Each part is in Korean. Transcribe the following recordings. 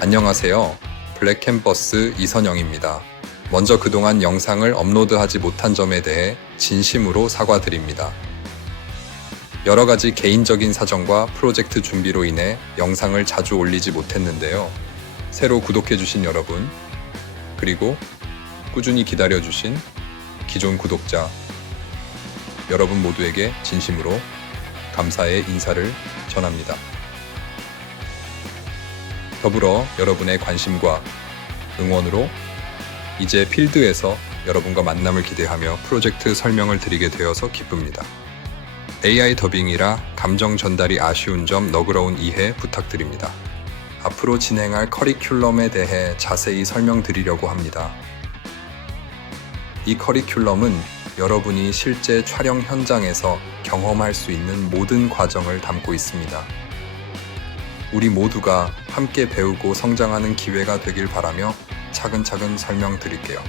안녕하세요. 블랙캠버스 이선영입니다. 먼저 그동안 영상을 업로드하지 못한 점에 대해 진심으로 사과드립니다. 여러 가지 개인적인 사정과 프로젝트 준비로 인해 영상을 자주 올리지 못했는데요. 새로 구독해주신 여러분, 그리고 꾸준히 기다려주신 기존 구독자, 여러분 모두에게 진심으로 감사의 인사를 전합니다. 더불어 여러분의 관심과 응원으로 이제 필드에서 여러분과 만남을 기대하며 프로젝트 설명을 드리게 되어서 기쁩니다. AI 더빙이라 감정 전달이 아쉬운 점 너그러운 이해 부탁드립니다. 앞으로 진행할 커리큘럼에 대해 자세히 설명드리려고 합니다. 이 커리큘럼은 여러분이 실제 촬영 현장에서 경험할 수 있는 모든 과정을 담고 있습니다. 우리 모두가 함께 배우고 성장하는 기회가 되길 바라며 차근차근 설명드릴게요.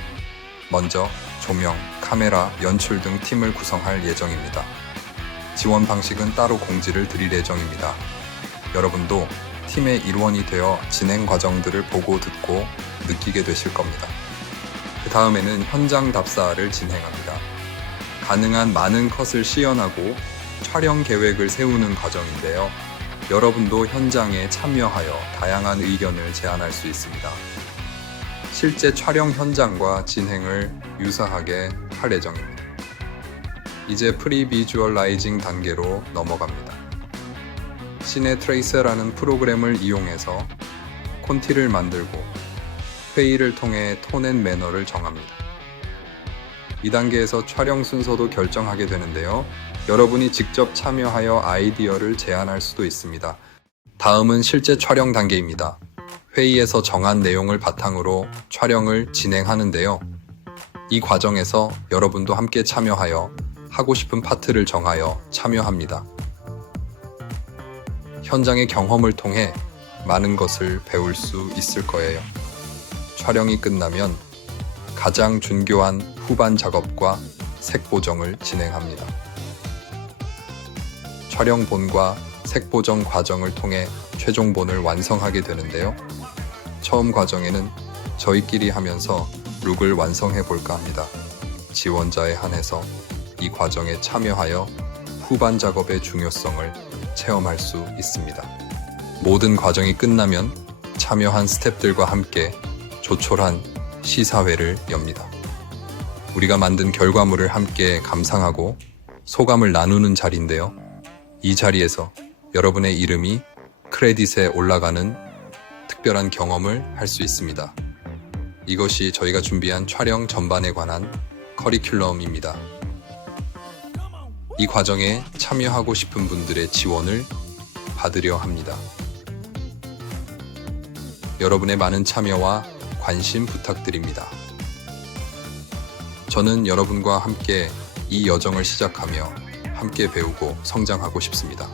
먼저 조명, 카메라, 연출 등 팀을 구성할 예정입니다. 지원 방식은 따로 공지를 드릴 예정입니다. 여러분도 팀의 일원이 되어 진행 과정들을 보고 듣고 느끼게 되실 겁니다. 그 다음에는 현장 답사를 진행합니다. 가능한 많은 컷을 시연하고 촬영 계획을 세우는 과정인데요. 여러분도 현장에 참여하여 다양한 의견을 제안할 수 있습니다. 실제 촬영 현장과 진행을 유사하게 할 예정입니다. 이제 프리비주얼라이징 단계로 넘어갑니다. 시네 트레이서라는 프로그램을 이용해서 콘티를 만들고 회의를 통해 톤앤 매너를 정합니다. 이 단계에서 촬영 순서도 결정하게 되는데요. 여러분이 직접 참여하여 아이디어를 제안할 수도 있습니다. 다음은 실제 촬영 단계입니다. 회의에서 정한 내용을 바탕으로 촬영을 진행하는데요. 이 과정에서 여러분도 함께 참여하여 하고 싶은 파트를 정하여 참여합니다. 현장의 경험을 통해 많은 것을 배울 수 있을 거예요. 촬영이 끝나면 가장 준교한 후반 작업과 색 보정을 진행합니다. 촬영본과 색 보정 과정을 통해 최종본을 완성하게 되는데요. 처음 과정에는 저희끼리 하면서 룩을 완성해 볼까 합니다. 지원자에 한해서 이 과정에 참여하여 후반 작업의 중요성을 체험할 수 있습니다. 모든 과정이 끝나면 참여한 스탭들과 함께 조촐한 시사회를 엽니다. 우리가 만든 결과물을 함께 감상하고 소감을 나누는 자리인데요. 이 자리에서 여러분의 이름이 크레딧에 올라가는 특별한 경험을 할 수 있습니다. 이것이 저희가 준비한 촬영 전반에 관한 커리큘럼입니다. 이 과정에 참여하고 싶은 분들의 지원을 받으려 합니다. 여러분의 많은 참여와 관심 부탁드립니다. 저는 여러분과 함께 이 여정을 시작하며 함께 배우고 성장하고 싶습니다.